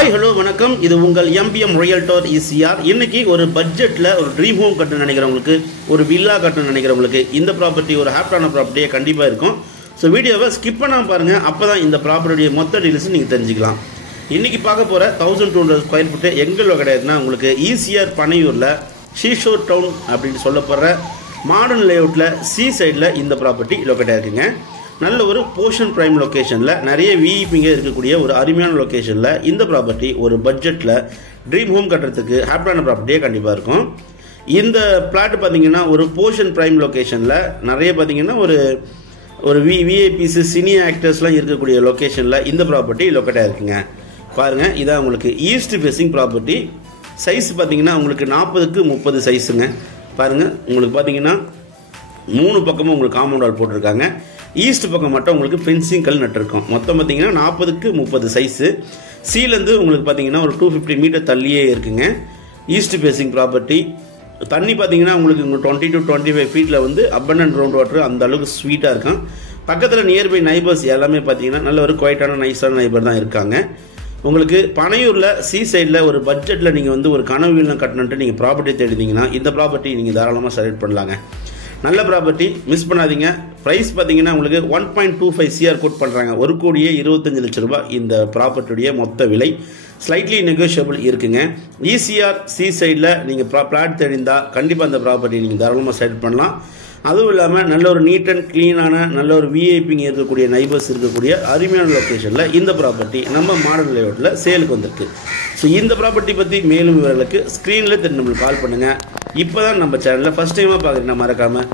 Hi hello வணக்கம். இது உங்கள் எம்பிஎம் ரியல்டர் இசிஆர். இன்னைக்கு ஒரு பட்ஜெட்டில் ஒரு ட்ரீம் ஹோம் கட்டணும்னு நினைக்கிறவங்களுக்கு, ஒரு வில்லா கட்டணும்னு நினைக்கிறவங்களுக்கு இந்த ப்ராப்பர்ட்டி ஒரு ஹாப்டான ப்ராப்பர்ட்டியாக கண்டிப்பாக இருக்கும். ஸோ வீடியோவை ஸ்கிப் பண்ணாமல் பாருங்கள். அப்போ தான் இந்த ப்ராப்பர்ட்டியுடைய மொத்த டீல்ஸும் நீங்கள் தெரிஞ்சுக்கலாம். இன்றைக்கி பார்க்க போகிற 1200 ஸ்கொயர் ஃபீட்டு எங்கே கிடையாதுன்னா உங்களுக்கு ஈசிஆர் பனையூரில் ஷீஷோர் டவுன் அப்படின்னு சொல்லப்படுற மாடர்ன் லேஅவுட்டில் சி சைடில் இந்த ப்ராப்பர்ட்டி லொக்கேட் ஆகிருக்குங்க. நல்ல ஒரு போர்ஷன் பிரைம் லொக்கேஷனில் நிறைய விஇபிங்க இருக்கக்கூடிய ஒரு அருமையான லொக்கேஷனில் இந்த ப்ராப்பர்ட்டி ஒரு பட்ஜெட்டில் ட்ரீம் ஹோம் கட்டுறதுக்கு ஹாப்பியான ப்ராப்பர்ட்டியே கண்டிப்பாக இருக்கும். இந்த பிளாட் பார்த்தீங்கன்னா ஒரு போர்ஷன் பிரைம் லொக்கேஷனில் நிறைய பார்த்தீங்கன்னா ஒரு விஐபிஸ் சினி ஆக்டர்ஸ்லாம் இருக்கக்கூடிய லொக்கேஷனில் இந்த ப்ராப்பர்ட்டி லொக்கேட் ஆகிருக்குங்க. பாருங்கள், இதான் உங்களுக்கு ஈஸ்ட் ஃபேஸிங் ப்ராப்பர்ட்டி. சைஸ் பார்த்தீங்கன்னா உங்களுக்கு 40க்கு 30 சைஸுங்க. பாருங்கள், உங்களுக்கு பார்த்தீங்கன்னா 3 பக்கமும் உங்களுக்கு காம்பவுண்ட் வால் போட்டிருக்காங்க. ஈஸ்ட் பக்கம் மட்டும் உங்களுக்கு ஃபென்சிங் கல் நட்டிருக்கோம். மொத்தம் பார்த்தீங்கன்னா 40க்கு 30 சைஸு. சீலேருந்து உங்களுக்கு பார்த்தீங்கன்னா ஒரு 250 மீட்டர் தள்ளியே இருக்குங்க. East facing property. தண்ணி பார்த்தீங்கன்னா உங்களுக்கு 20 to 25 ஃபீட்டில் வந்து அபண்டன்ட் கிரவுண்ட் வாட்டர் அந்த அளவுக்கு ஸ்வீட்டாக இருக்கும். பக்கத்தில் நியர்பை நைபர்ஸ் எல்லாமே பார்த்தீங்கன்னா நல்ல ஒரு குவைட்டான நைஸான நைபர் தான் இருக்காங்க. உங்களுக்கு பனையூரில் சி சைடில் ஒரு பட்ஜெட்டில் நீங்கள் வந்து ஒரு கனவு வீடு கட்டணுன்ட்டு நீங்கள் ப்ராப்பர்ட்டி தேடினீங்கன்னா இந்த ப்ராப்பர்ட்டி நீங்கள் தாராளமாக செலக்ட் பண்ணலாங்க. நல்ல ப்ராப்பர்ட்டி, மிஸ் பண்ணாதீங்க. ப்ரைஸ் பார்த்தீங்கன்னா உங்களுக்கு 1.25 CR கோட் பண்ணுறாங்க. 1,25 லட்சம் ரூபாய் இந்த ப்ராப்பர்ட்டியுடைய மொத்த விலை. ஸ்லைட்லி நெகோஷியபிள் இருக்குங்க. ஈசிஆர் சி சைடில் நீங்கள் பிளாட் தெரிந்தால் கண்டிப்பாக அந்த ப்ராப்பர்ட்டி நீங்கள் தாராளமாக செலக்ட் பண்ணலாம். அதுவும் இல்லாமல் நல்ல ஒரு நீட் அண்ட் க்ளீனான நல்ல ஒரு விஐபிங்க இருக்கக்கூடிய நைபர்ஸ் இருக்கக்கூடிய அருமையான லொக்கேஷனில் இந்த ப்ராப்பர்ட்டி நம்ம மாடர்ன் லேஅவுட்டில் சேலுக்கு வந்திருக்கு. ஸோ இந்த ப்ராப்பர்ட்டி பற்றி மேலும் விவரங்களுக்கு ஸ்க்ரீனில் தெரிஞ்சு நம்மளுக்கு கால் பண்ணுங்கள். இப்போ தான் நம்ம சேனலில் ஃபஸ்ட் டைமாக பார்க்குறீங்கன்னா மறக்காமல்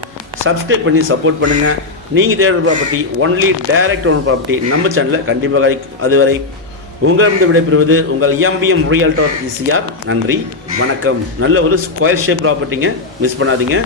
சப்ஸ்கிரைப் பண்ணி சப்போர்ட் பண்ணுங்கள். நீங்கள் தேடுற property only direct owner property நம்ம சேனலில் கண்டிப்பாக கிடைக்கும். அதுவரை உங்களிடம் விடைபெறுவது உங்கள் எம்பிஎம் ரியல்டர் இசிஆர். நன்றி, வணக்கம். நல்ல ஒரு ஸ்கொயர் ஷேப் ப்ராப்பர்ட்டிங்க, மிஸ் பண்ணாதீங்க.